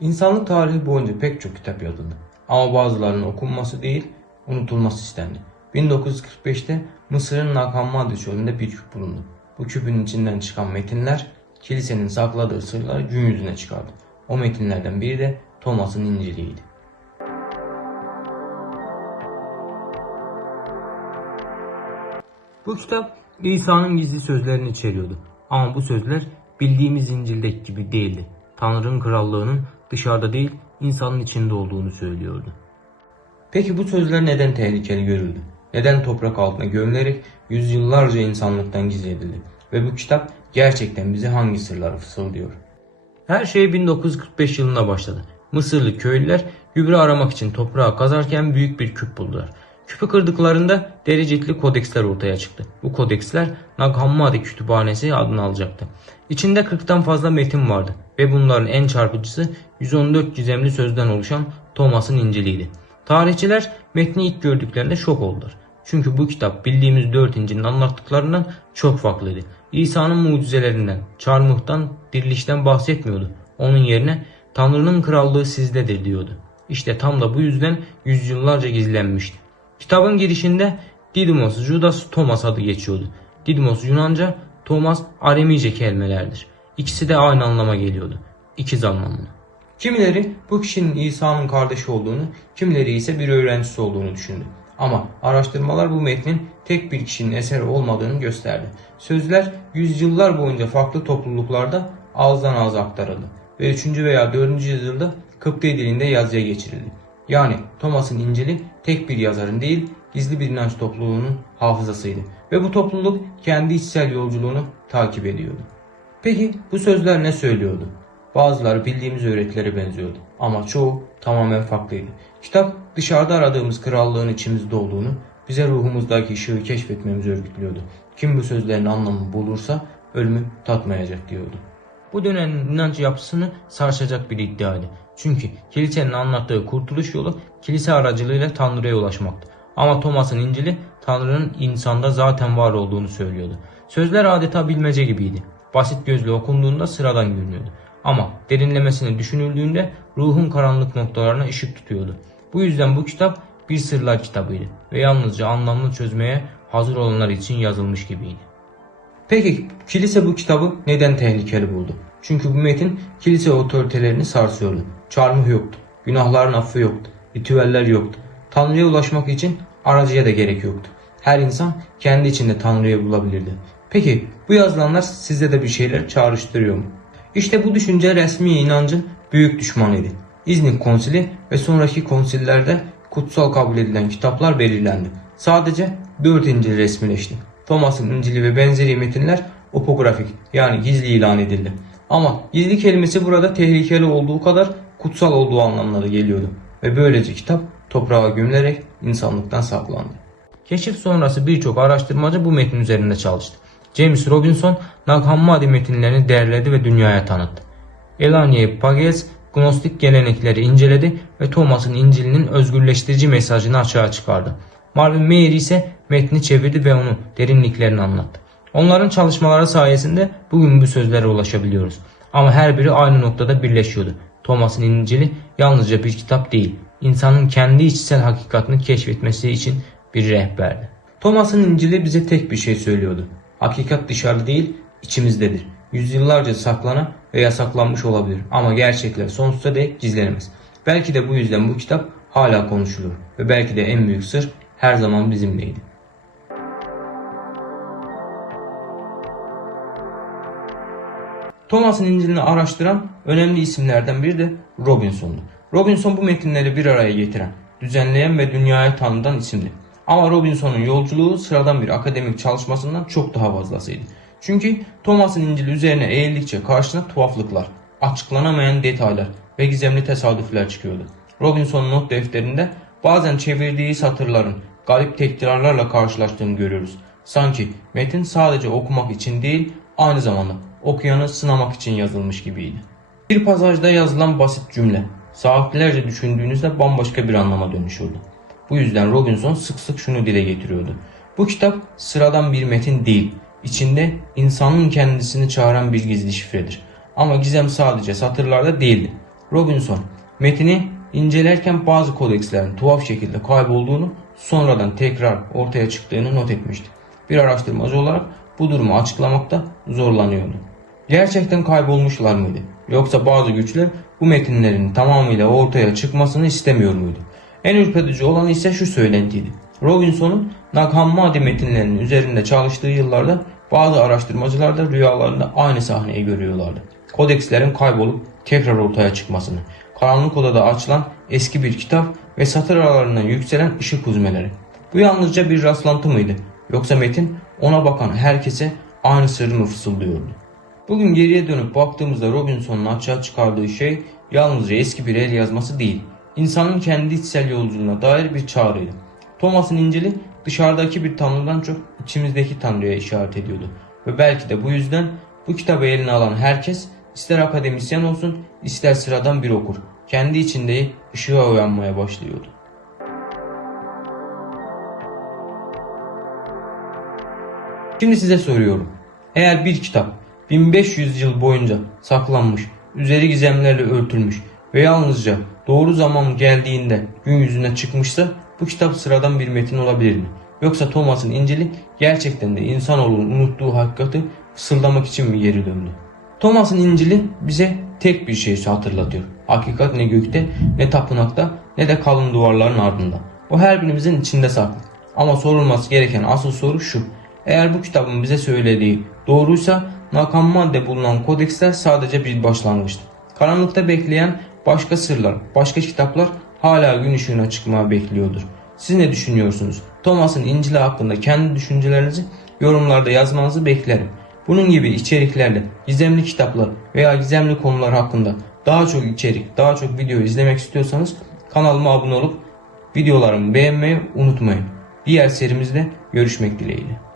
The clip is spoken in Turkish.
İnsanlık tarihi boyunca pek çok kitap yazıldı. Ama bazılarının okunması değil, unutulması istendi. 1945'te Mısır'ın Nag Hammadi çölünde bir küp bulundu. Bu küpün içinden çıkan metinler kilisenin sakladığı sırları gün yüzüne çıkardı. O metinlerden biri de Thomas'ın İncil'iydi. Bu kitap İsa'nın gizli sözlerini içeriyordu. Ama bu sözler bildiğimiz İncil'deki gibi değildi. Tanrı'nın krallığının dışarıda değil insanın içinde olduğunu söylüyordu. Peki bu sözler neden tehlikeli görüldü? Neden toprak altına gömülerek yüzyıllarca insanlıktan gizledildi? Ve bu kitap gerçekten bize hangi sırları fısıldıyor? Her şey 1945 yılında başladı. Mısırlı köylüler gübre aramak için toprağı kazarken büyük bir küp buldular. Küpü kırdıklarında derecikli kodeksler ortaya çıktı. Bu kodeksler Nag Hammadi Kütüphanesi adını alacaktı. İçinde 40'tan fazla metin vardı ve bunların en çarpıcısı 114 gizemli sözden oluşan Thomas'ın İncil'iydi. Tarihçiler metni ilk gördüklerinde şok oldular. Çünkü bu kitap bildiğimiz dört İncil'in anlattıklarından çok farklıydı. İsa'nın mucizelerinden, çarmıhtan, dirilişten bahsetmiyordu. Onun yerine Tanrı'nın krallığı sizdedir diyordu. İşte tam da bu yüzden yüzyıllarca gizlenmişti. Kitabın girişinde Didymos, Judas, Thomas adı geçiyordu. Didymos Yunanca, Thomas Aremice kelimelerdir. İkisi de aynı anlama geliyordu. İkiz anlamına. Kimileri bu kişinin İsa'nın kardeşi olduğunu, kimileri ise bir öğrencisi olduğunu düşündü. Ama araştırmalar bu metnin tek bir kişinin eseri olmadığını gösterdi. Sözler yüzyıllar boyunca farklı topluluklarda ağızdan ağza aktarıldı ve 3. veya 4. yüzyılda Kıpti dilinde yazıya geçirildi. Yani Thomas'ın İncil'i tek bir yazarın değil, gizli bir inanç topluluğunun hafızasıydı ve bu topluluk kendi içsel yolculuğunu takip ediyordu. Peki bu sözler ne söylüyordu? Bazıları bildiğimiz öğretilere benziyordu ama çoğu tamamen farklıydı. Kitap dışarıda aradığımız krallığın içimizde olduğunu, bize ruhumuzdaki ışığı keşfetmemizi örgütlüyordu. Kim bu sözlerin anlamını bulursa ölümü tatmayacak diyordu. Bu dönemin inanç yapısını sarsacak bir iddiaydı. Çünkü kilisenin anlattığı kurtuluş yolu kilise aracılığıyla Tanrı'ya ulaşmaktı. Ama Thomas'ın İncil'i Tanrı'nın insanda zaten var olduğunu söylüyordu. Sözler adeta bilmece gibiydi. Basit gözle okunduğunda sıradan görünüyordu. Ama derinlemesine düşünüldüğünde ruhun karanlık noktalarına ışık tutuyordu. Bu yüzden bu kitap bir sırlar kitabıydı ve yalnızca anlamını çözmeye hazır olanlar için yazılmış gibiydi. Peki kilise bu kitabı neden tehlikeli buldu? Çünkü bu metin kilise otoritelerini sarsıyordu. Çarmıh yoktu, günahların affı yoktu, ritüeller yoktu. Tanrı'ya ulaşmak için aracıya da gerek yoktu. Her insan kendi içinde Tanrı'yı bulabilirdi. Peki bu yazılanlar sizde de bir şeyler çağrıştırıyor mu? İşte bu düşünce resmi inancın büyük düşmanıydı. İznik konsili ve sonraki konsillerde kutsal kabul edilen kitaplar belirlendi. Sadece 4 İncil resmileşti. Thomas'ın İncil'i ve benzeri metinler opografik yani gizli ilan edildi. Ama gizli kelimesi burada tehlikeli olduğu kadar kutsal olduğu anlamına da geliyordu. Ve böylece kitap toprağa gömülerek insanlıktan saklandı. Keşif sonrası birçok araştırmacı bu metin üzerinde çalıştı. James Robinson Nag Hammadi metinlerini derledi ve dünyaya tanıttı. Elanie Pagels Gnostik gelenekleri inceledi ve Thomas'ın İncil'inin özgürleştirici mesajını açığa çıkardı. Marvin Meyer ise metni çevirdi ve onu derinliklerini anlattı. Onların çalışmaları sayesinde bugün bu sözlere ulaşabiliyoruz. Ama her biri aynı noktada birleşiyordu. Thomas'ın İncil'i yalnızca bir kitap değil, insanın kendi içsel hakikatini keşfetmesi için bir rehberdi. Thomas'ın İncil'i bize tek bir şey söylüyordu. Hakikat dışarıda değil, içimizdedir. Yüzyıllarca saklana ve yasaklanmış olabilir ama gerçekler sonsuza dek gizlenemez. Belki de bu yüzden bu kitap hala konuşulur ve belki de en büyük sır her zaman bizimleydi. Thomas'ın İncil'ini araştıran önemli isimlerden biri de Robinson'du. Robinson bu metinleri bir araya getiren, düzenleyen ve dünyaya tanıdan isimdi. Ama Robinson'un yolculuğu sıradan bir akademik çalışmasından çok daha fazlasıydı. Çünkü Thomas'ın İncil'i üzerine eğildikçe karşına tuhaflıklar, açıklanamayan detaylar ve gizemli tesadüfler çıkıyordu. Robinson'un not defterinde bazen çevirdiği satırların garip tekrarlarla karşılaştığını görüyoruz. Sanki metin sadece okumak için değil, aynı zamanda okuyanı sınamak için yazılmış gibiydi. Bir pasajda yazılan basit cümle, saatlerce düşündüğünüzde bambaşka bir anlama dönüşüyordu. Bu yüzden Robinson sık sık şunu dile getiriyordu. Bu kitap sıradan bir metin değil, içinde insanın kendisini çağıran bir gizli şifredir. Ama gizem sadece satırlarda değildi. Robinson metini incelerken bazı kodekslerin tuhaf şekilde kaybolduğunu sonradan tekrar ortaya çıktığını not etmişti. Bir araştırmacı olarak bu durumu açıklamakta zorlanıyordu. Gerçekten kaybolmuşlar mıydı? Yoksa bazı güçler bu metinlerin tamamıyla ortaya çıkmasını istemiyor muydu? En ürperici olan ise şu söylentiydi. Robinson'un Nag Hammadi metinlerinin üzerinde çalıştığı yıllarda bazı araştırmacılar da rüyalarında aynı sahneyi görüyorlardı. Kodekslerin kaybolup tekrar ortaya çıkmasını, karanlık odada açılan eski bir kitap ve satır aralarından yükselen ışık huzmeleri. Bu yalnızca bir rastlantı mıydı? Yoksa metin ona bakan herkese aynı sırrı mı fısıldıyordu? Bugün geriye dönüp baktığımızda Robinson'un açığa çıkardığı şey yalnızca eski bir el yazması değil, insanın kendi içsel yolculuğuna dair bir çağrıydı. Thomas'ın İncil'i dışarıdaki bir tanrıdan çok içimizdeki tanrıya işaret ediyordu. Ve belki de bu yüzden bu kitabı eline alan herkes ister akademisyen olsun ister sıradan bir okur. Kendi içinde ışığa uyanmaya başlıyordu. Şimdi size soruyorum. Eğer bir kitap 1500 yıl boyunca saklanmış, üzeri gizemlerle örtülmüş ve yalnızca doğru zaman geldiğinde gün yüzüne çıkmışsa bu kitap sıradan bir metin olabilir mi? Yoksa Thomas'ın İncil'i gerçekten de insanoğlunun unuttuğu hakikati fısıldamak için mi geri döndü? Thomas'ın İncil'i bize tek bir şeyi hatırlatıyor. Hakikat ne gökte, ne tapınakta, ne de kalın duvarların ardında. O her birimizin içinde saklı. Ama sorulması gereken asıl soru şu. Eğer bu kitabın bize söylediği doğruysa nakam madde bulunan kodeksler sadece bir başlangıçtı. Karanlıkta bekleyen başka sırlar, başka kitaplar hala gün ışığına çıkmaya bekliyordur. Siz ne düşünüyorsunuz? Thomas'ın İncil'i hakkında kendi düşüncelerinizi yorumlarda yazmanızı beklerim. Bunun gibi içeriklerle gizemli kitaplar veya gizemli konular hakkında daha çok içerik, daha çok video izlemek istiyorsanız kanalıma abone olup videolarımı beğenmeyi unutmayın. Diğer serimizde görüşmek dileğiyle.